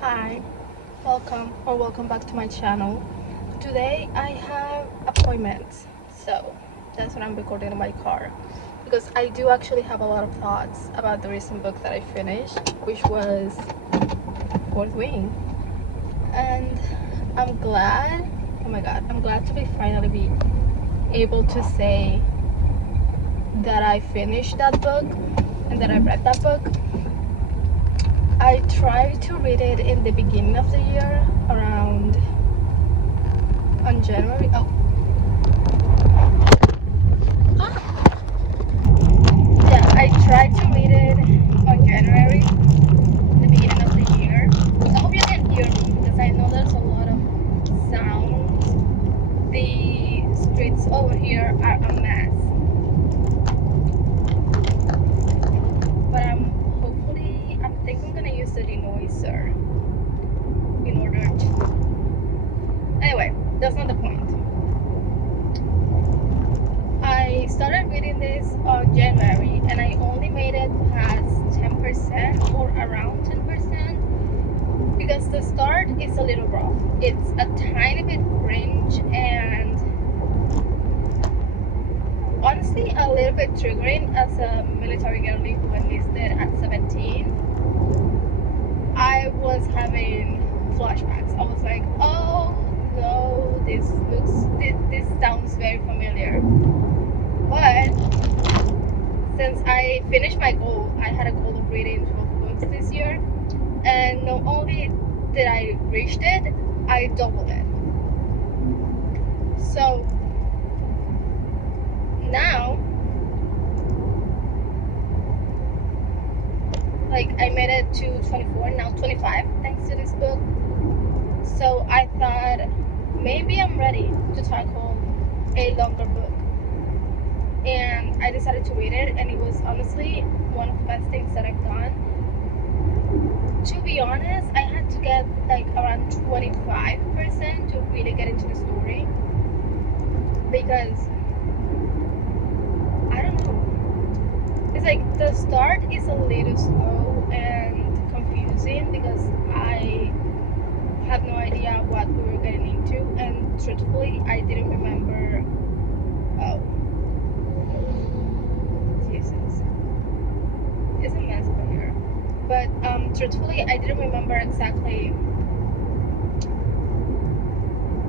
Hi, welcome back to my channel. Today I have appointments, so that's what I'm recording in my car because I do actually have a lot of thoughts about the recent book that I finished, which was Fourth Wing. And I'm glad, oh my god, I'm glad to finally be able to say that I finished that book and that I read that book. I tried to read it in the beginning of the year, around on January. Yeah, I tried to read it on January, the beginning of the year. I hope you can hear me because I know there's a lot of sound. The streets over here are a mess, but I think I'm gonna use the denoiser in order to. Anyway, that's not the point. I started reading this on January and I only made it past 10% or around 10% because the start is a little rough. It's a tiny bit cringe and honestly a little bit triggering as a military girlie who enlisted at 17. I was having flashbacks. I was like, oh no, this sounds very familiar. But since I finished my goal, I had a goal of reading 12 books this year, and not only did I reach it, I doubled it. So now, like, I made it to 24, now 25, thanks to this book. So I thought maybe I'm ready to tackle a longer book. And I decided to read it, and it was honestly one of the best things that I've done. To be honest, I had to get like around 25% to really get into the story because I don't know. It's like the start is a little slow and confusing because I have no idea what we were getting into, and truthfully, I didn't remember. Oh. It's a mess over here. But truthfully, I didn't remember exactly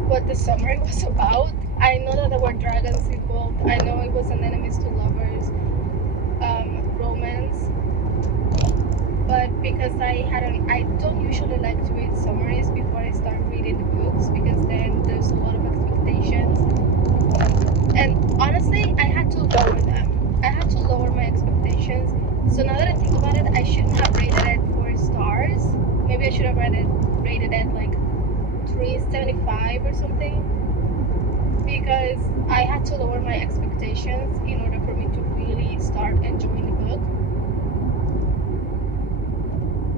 what the summary was about. I know that there were dragons involved. I know it was an enemies to lovers romance. But because I don't usually like to read summaries before I start reading the books because then there's a lot of expectations. And honestly, I had to lower them. I had to lower my expectations. So now that I think about it, I shouldn't have rated it 4 stars. Maybe I should have rated it like 3.75 or something. Because I had to lower my expectations in order for me to really start enjoying the book.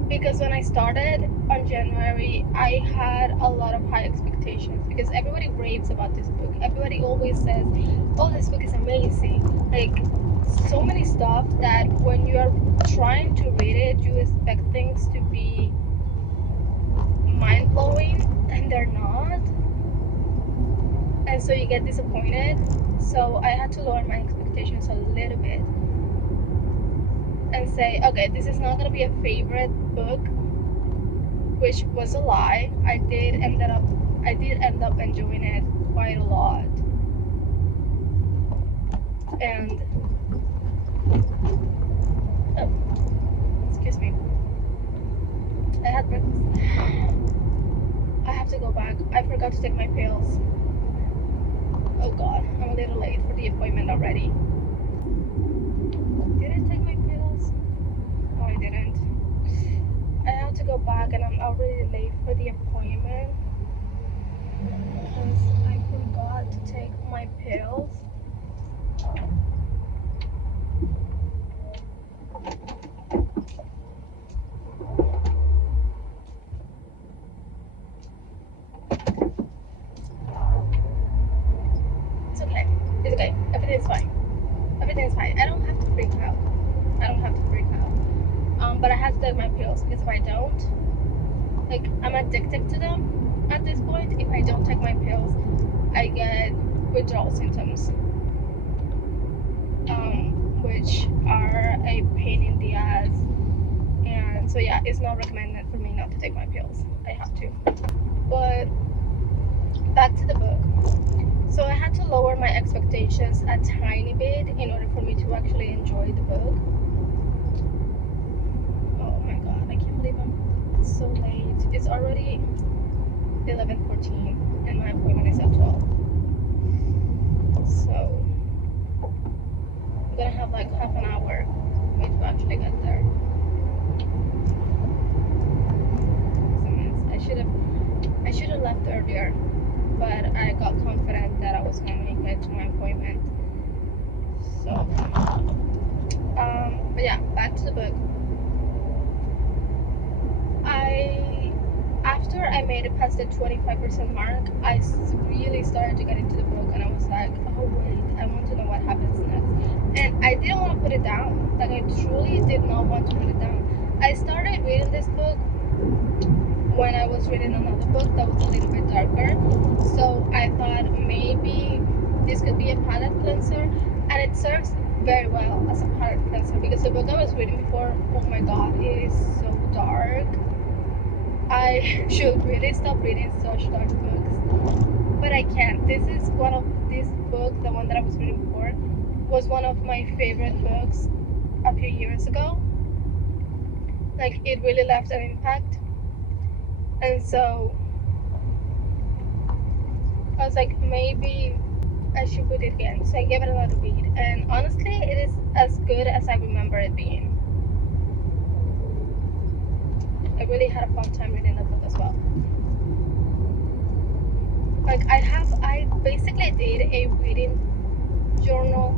Because when I started on January, I had a lot of high expectations because everybody raves about this book. Everybody always says, oh, this book is amazing. Like, so many stuff that when you are trying to read it, you expect things to be mind-blowing, and they're not. And so you get disappointed. So I had to lower my expectations a little bit and say, okay, this is not going to be a favorite book, which was a lie. I did end up enjoying it quite a lot. And excuse me, I had breakfast. I have to go back. I forgot to take my pills. Oh god, I'm a little late for the appointment already. Did I take my pills? No, I didn't. I have to go back and I'm already late for the appointment because I forgot to take my pills. It's okay. It's okay. Everything's fine. Everything's fine. I don't have to freak out. But I have to take my pills because if I don't, like I'm addicted to them at this point. If I don't take my pills, I get withdrawal symptoms, which are a pain in the ass. And so yeah, it's not recommended for me not to take my pills. I have to. But back to the book. So I had to lower my expectations a tiny bit in order for me to actually enjoy the book. Oh my god, I can't believe I'm so late. It's already 11:14 and my appointment is at 12. So I'm gonna have like half an hour for me to actually get there. I should have left earlier, but I got confident that I was gonna make it to my appointment. So but yeah, back to the book. After I made it past the 25% mark, I really started to get into the book, and I was like, oh wait, I want to know what happens next. And I didn't want to put it down. Like, I truly did not want to put it down. I started reading this book when I was reading another book that was a little bit darker. So I thought maybe this could be a palette cleanser, and it serves very well as a palette cleanser, because the book I was reading before, oh my god, it is so dark. I should really stop reading such dark books, but I can't. This book, the one that I was reading before, was one of my favorite books a few years ago. Like, it really left an impact, and so I was like, maybe I should read it again. So I gave it another read, and honestly, it is as good as I remember it being. I really had a fun time reading the book as well. Like, I basically did a reading journal.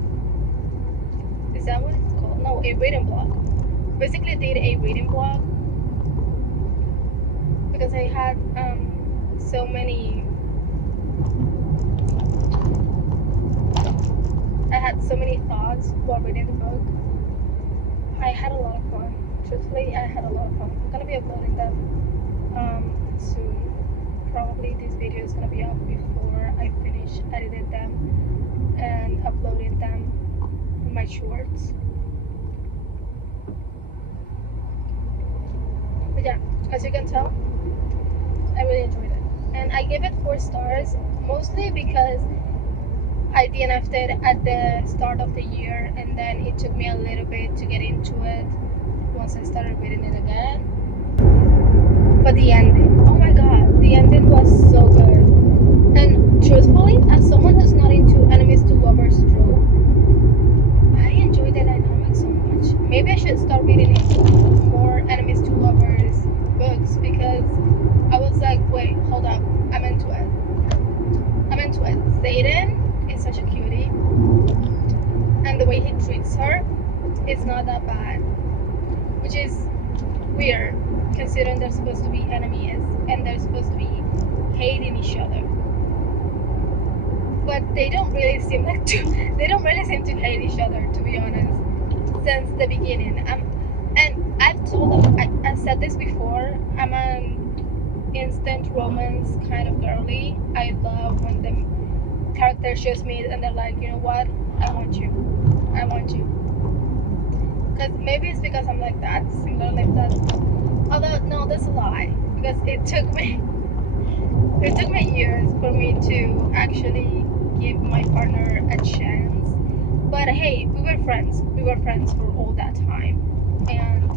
Is that what it's called? No, a reading blog. Basically did a reading blog because I had so many thoughts while reading the book. I had a lot of fun. Truthfully, I had a lot of fun. I'm gonna be uploading them soon. Probably this video is gonna be up before I finish editing them and uploading them in my shorts. But yeah, as you can tell, I really enjoyed it, and I gave it 4 stars, mostly because I DNF'd it at the start of the year, and then it took me a little bit to get into it once I started reading it again. But the ending, oh my god, the ending was so good. And truthfully, as someone who's not into enemies to lovers trope, I enjoyed the dynamic so much. Maybe I should start reading more enemies to lovers books, because I was like, wait, hold up, I'm into it. Zayden is such a cutie, and the way he treats her is not that bad, which is weird considering they're supposed to be enemies and they're supposed to be hating each other. But they don't really seem to hate each other, to be honest, since the beginning. And I've told them, I said this before, I'm an instant romance kind of girly. I love when the characters just meet and they're like, you know what, I want you. Because maybe it's because I'm like that, similar like that. Although, no, that's a lie, because it took me years for me to actually give my partner a chance. But hey, we were friends for all that time, and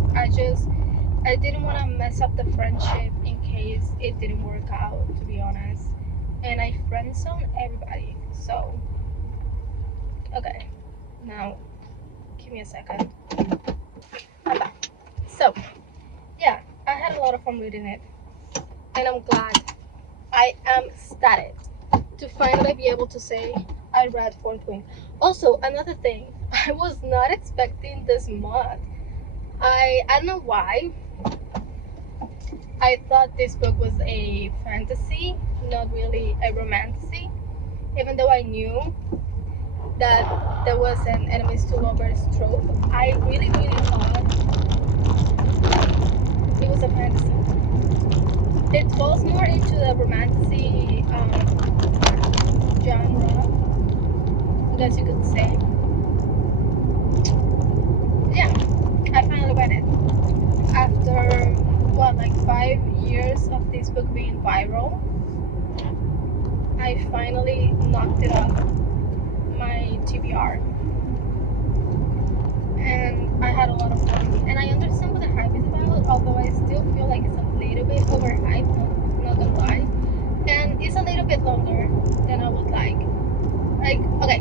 I didn't want to mess up the friendship in case it didn't work out, to be honest. And I friend-zoned everybody. So okay, now give me a second. I'm back. So yeah, I had a lot of fun reading it, and I'm glad, I am ecstatic to finally be able to say I read Fourth Wing. Also, another thing, I was not expecting this month. I don't know why. I thought this book was a fantasy, not really a romantasy, even though I knew that there was an enemies to lovers trope. I really thought it was a fantasy. It falls more into the romantasy genre, I guess you could say. Yeah, I finally read it after what, like 5 years of this book being viral. I finally knocked it off my TBR, and I had a lot of fun. And I understand what the hype is about, although I still feel like it's a little bit overhyped. Not gonna lie, and it's a little bit longer than I would like. Like, okay,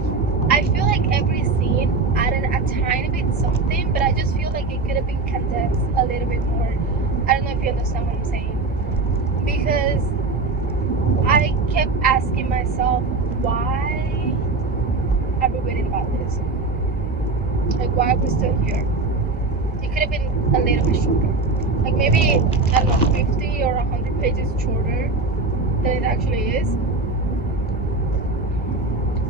I feel like every scene added a tiny bit something, but I just feel like it could have been condensed a little bit more. I don't know if you understand what I'm saying, because I kept asking myself, why are we reading about this? Like, why are we still here? It could have been a little bit shorter. Like, maybe, I don't know, 50 or 100 pages shorter than it actually is.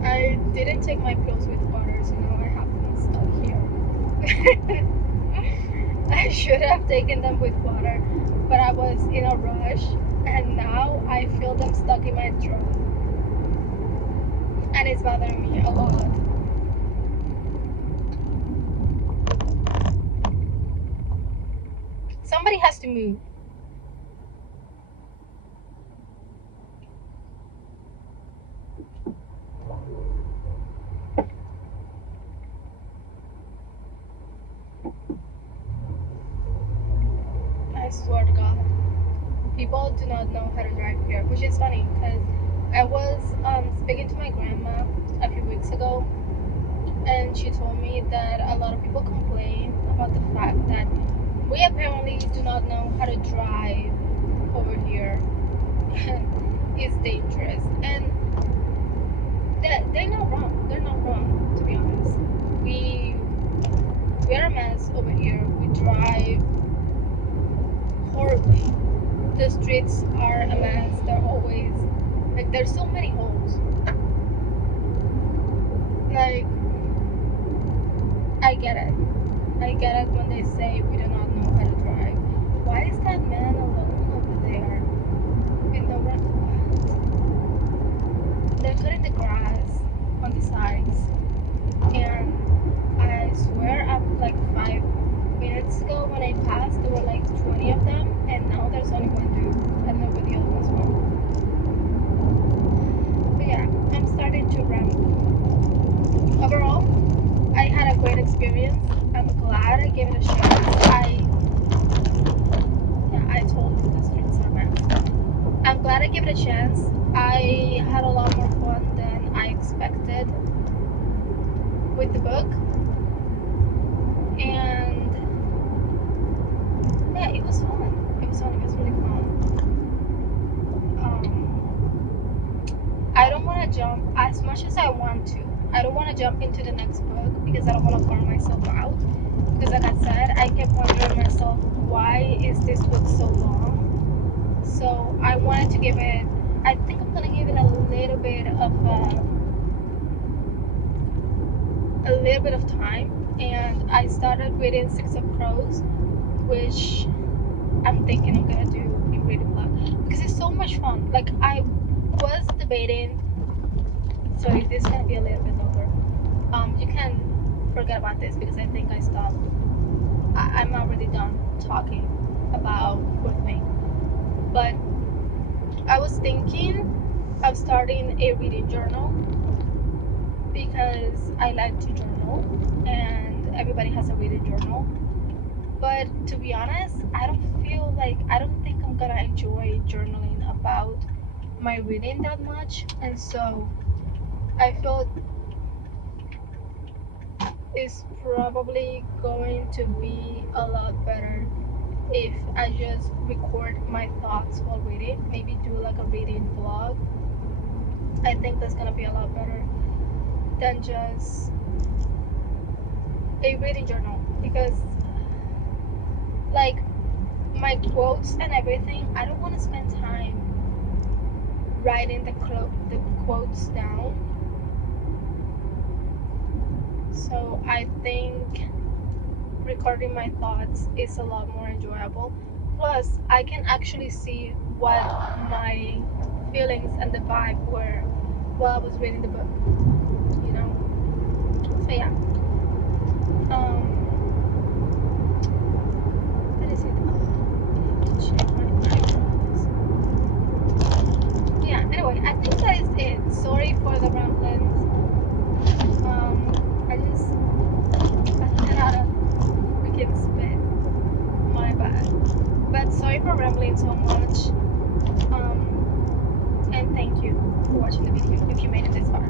I didn't take my pills with water, so now I have them stuck here. I should have taken them with water, but I was in a rush, and now I feel them stuck in my throat. And it's bothering me a lot. Somebody has to move. I swear to God. People do not know how to drive here, which is funny because I was speaking to my grandma a few weeks ago, and she told me that a lot of people complain about the fact that we apparently do not know how to drive over here. It's dangerous, and they're not wrong. They're not wrong, to be honest. We're a mess over here. We drive horribly. The streets are a mess. They're always like, there's so many holes. Like, I get it. I get it when they say we do not know how to drive. Why is that man alone over there? In the what? They're cutting the grass on the sides, and I swear, like 5 minutes ago when I passed, there were like 20 of them, and now there's only one dude. I don't know where the other ones went. But yeah, I'm starting to ramble. Overall, I had a great experience. I'm glad I gave it a chance. I told you the streets are bad. I'm glad I gave it a chance. I had a lot more fun than I expected with the book. And yeah, it was fun. It was really fun. I don't want to jump as much as I want to. I don't want to jump into the next book because I don't want to burn myself out. Because like I said, I kept wondering myself, why is this book so long? So I wanted to give it, I think I'm going to give it a little bit of time. And I started reading Six of Crows, which I'm thinking I'm going to do in reading block. Because it's so much fun. Like, I was debating, sorry, this is going to be a little bit longer. You can forget about this because I think I stopped. I'm already done talking about bookmaking. But I was thinking of starting a reading journal because I like to journal and everybody has a reading journal. But to be honest, I don't think I'm gonna enjoy journaling about my reading that much, and so I feel it's probably going to be a lot better if I just record my thoughts while reading, maybe do like a reading vlog. I think that's gonna be a lot better than just a reading journal, because like my quotes and everything, I don't want to spend time writing the quotes down. So I think recording my thoughts is a lot more enjoyable. Plus, I can actually see what my feelings and the vibe were while I was reading the book, you know? So yeah. That is it. Oh, I have to check my eyebrows. Yeah, anyway, I think that is it. Sorry for the ramblings. I ran out of freaking spit. My bad. But sorry for rambling so much. And thank you for watching the video if you made it this far.